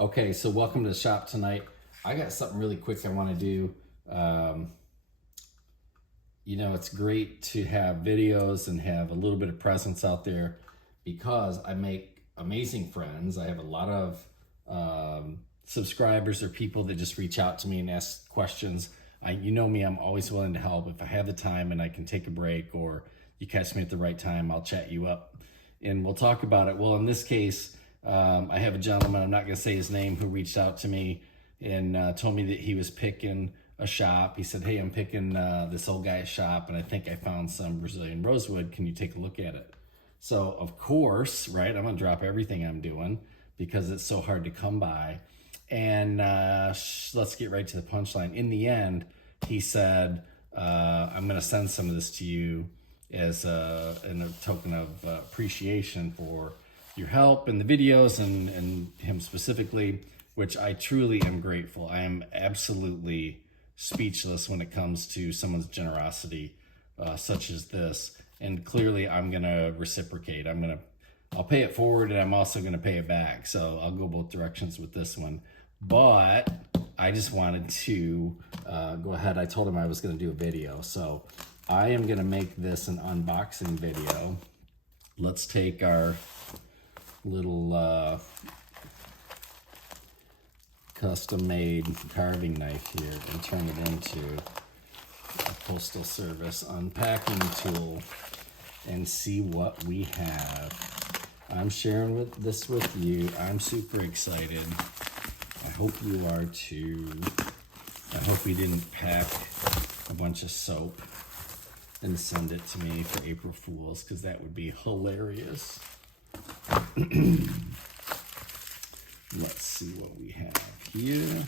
Okay, so welcome to the shop tonight. I got something really quick I want to do. It's great to have videos and have a little bit of presence out there because I make amazing friends. I have a lot of subscribers or people that just reach out to me and ask questions. You know me, I'm always willing to help. If I have the time and I can take a break or you catch me at the right time, I'll chat you up and we'll talk about it. Well, in this case, I have a gentleman, I'm not going to say his name, who reached out to me and told me that he was picking a shop. He said, hey, I'm picking this old guy's shop and I think I found some Brazilian rosewood. Can you take a look at it? So, of course, right, I'm going to drop everything I'm doing because it's so hard to come by. And let's get right to the punchline. In the end, he said, I'm going to send some of this to you as a token of appreciation for your help and the videos and him specifically, which I truly am grateful. I am absolutely speechless when it comes to someone's generosity such as this. And clearly I'm going to reciprocate. I'll pay it forward and I'm also going to pay it back. So I'll go both directions with this one. But I just wanted to go ahead. I told him I was going to do a video. So I am going to make this an unboxing video. Let's take our little custom-made carving knife here and turn it into a Postal Service unpacking tool and see what we have. I'm sharing this with you. I'm super excited. I hope you are too. I hope we didn't pack a bunch of soap and send it to me for April Fools, because that would be hilarious. Let's see what we have here.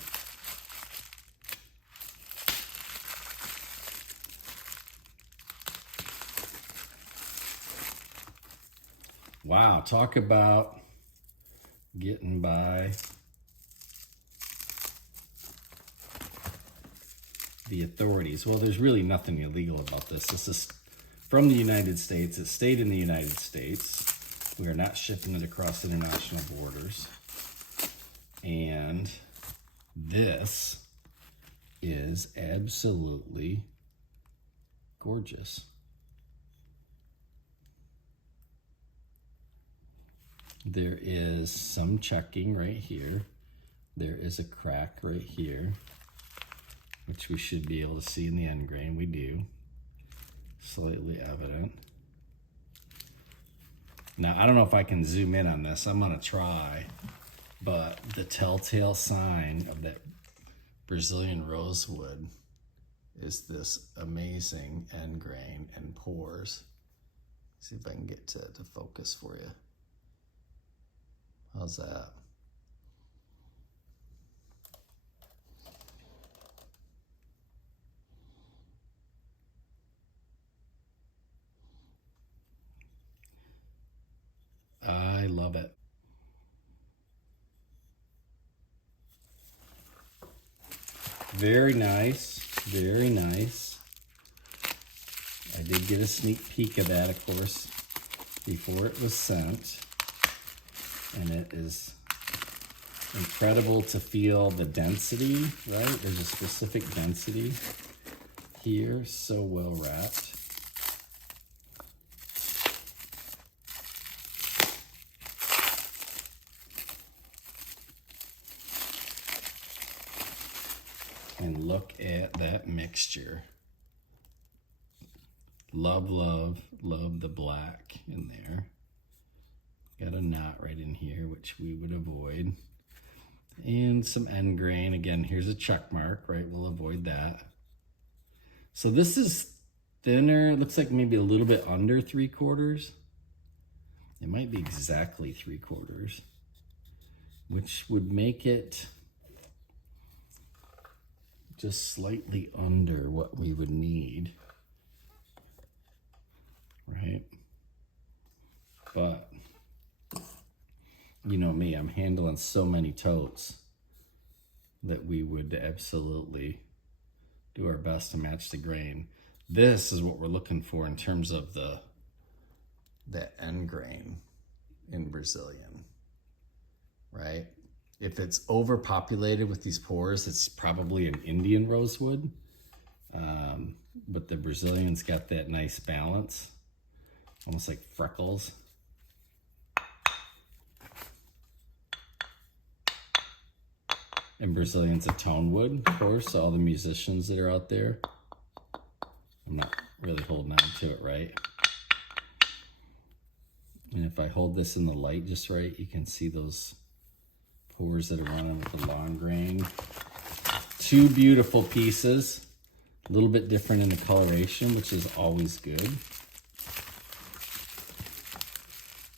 Wow, talk about getting by the authorities. Well, there's really nothing illegal about this. This is from the United States. It stayed in the United States. We are not shipping it across international borders. And this is absolutely gorgeous. There is some checking right here. There is a crack right here, which we should be able to see in the end grain. We do. Slightly evident. Now, I don't know if I can zoom in on this. I'm going to try. But the telltale sign of that Brazilian rosewood is this amazing end grain and pores. See if I can get to focus for you. How's that? I love it. Very nice, very nice. I did get a sneak peek of that, of course, before it was sent. And it is incredible to feel the density, right? There's a specific density here, so well wrapped. And look at that mixture. Love, love, love the black in there. Got a knot right in here, which we would avoid. And some end grain. Again, here's a check mark, right? We'll avoid that. So this is thinner. It looks like maybe a little bit under 3/4. It might be exactly 3/4, which would make it just slightly under what we would need, right? But you know me, I'm handling so many totes that we would absolutely do our best to match the grain. This is what we're looking for in terms of that end grain in Brazilian, right? If it's overpopulated with these pores, it's probably an Indian rosewood. But the Brazilian's got that nice balance, almost like freckles. And Brazilian's a tone wood, of course, all the musicians that are out there. I'm not really holding on to it right. And if I hold this in the light just right, you can see those pores that are running with the long grain. Two beautiful pieces, a little bit different in the coloration, which is always good.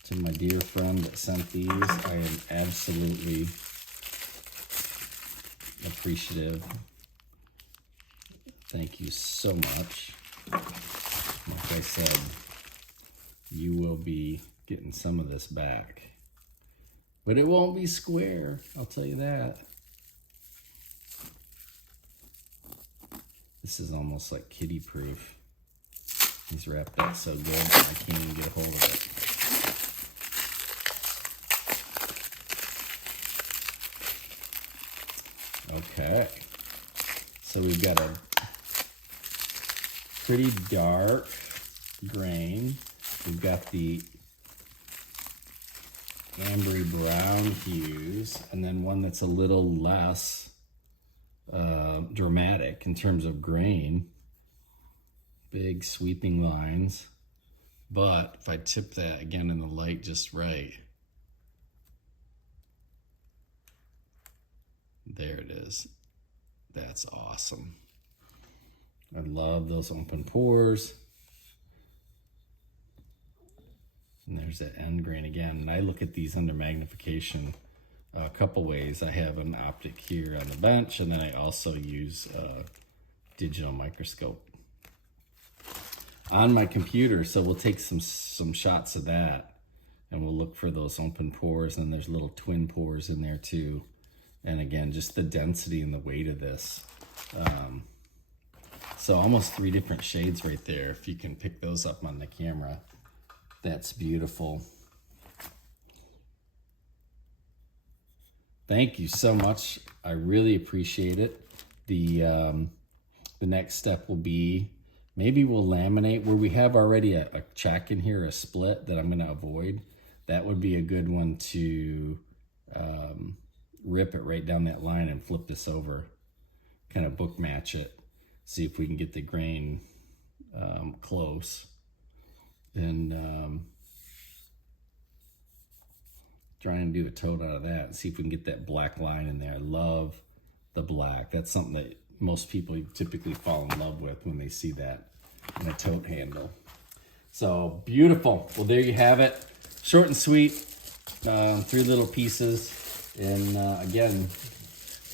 To my dear friend that sent these, I am absolutely appreciative. Thank you so much. Like I said, you will be getting some of this back. But it won't be square, I'll tell you that. This is almost like kitty proof. He's wrapped that so good, I can't even get a hold of it. Okay, so we've got a pretty dark grain. We've got the ambery brown hues, and then one that's a little less dramatic in terms of grain. Big sweeping lines. But if I tip that again in the light just right, there it is. That's awesome. I love those open pores. And there's that end grain again. And I look at these under magnification a couple ways. I have an optic here on the bench, and then I also use a digital microscope on my computer. So we'll take some shots of that, and we'll look for those open pores. And there's little twin pores in there too. And again, just the density and the weight of this. So almost 3 different shades right there. If you can pick those up on the camera, that's beautiful. Thank you so much. I really appreciate it. The next step will be, maybe we'll laminate where we have already a check in here, a split that I'm gonna avoid. That would be a good one to rip it right down that line and flip this over, kind of book match it, see if we can get the grain close, and try and do a tote out of that and see if we can get that black line in there. I love the black. That's something that most people typically fall in love with when they see that in a tote handle. So beautiful. Well, there you have it. Short and sweet, 3 little pieces. And again,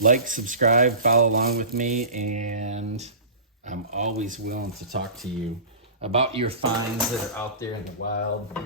like, subscribe, follow along with me, and I'm always willing to talk to you about your finds that are out there in the wild.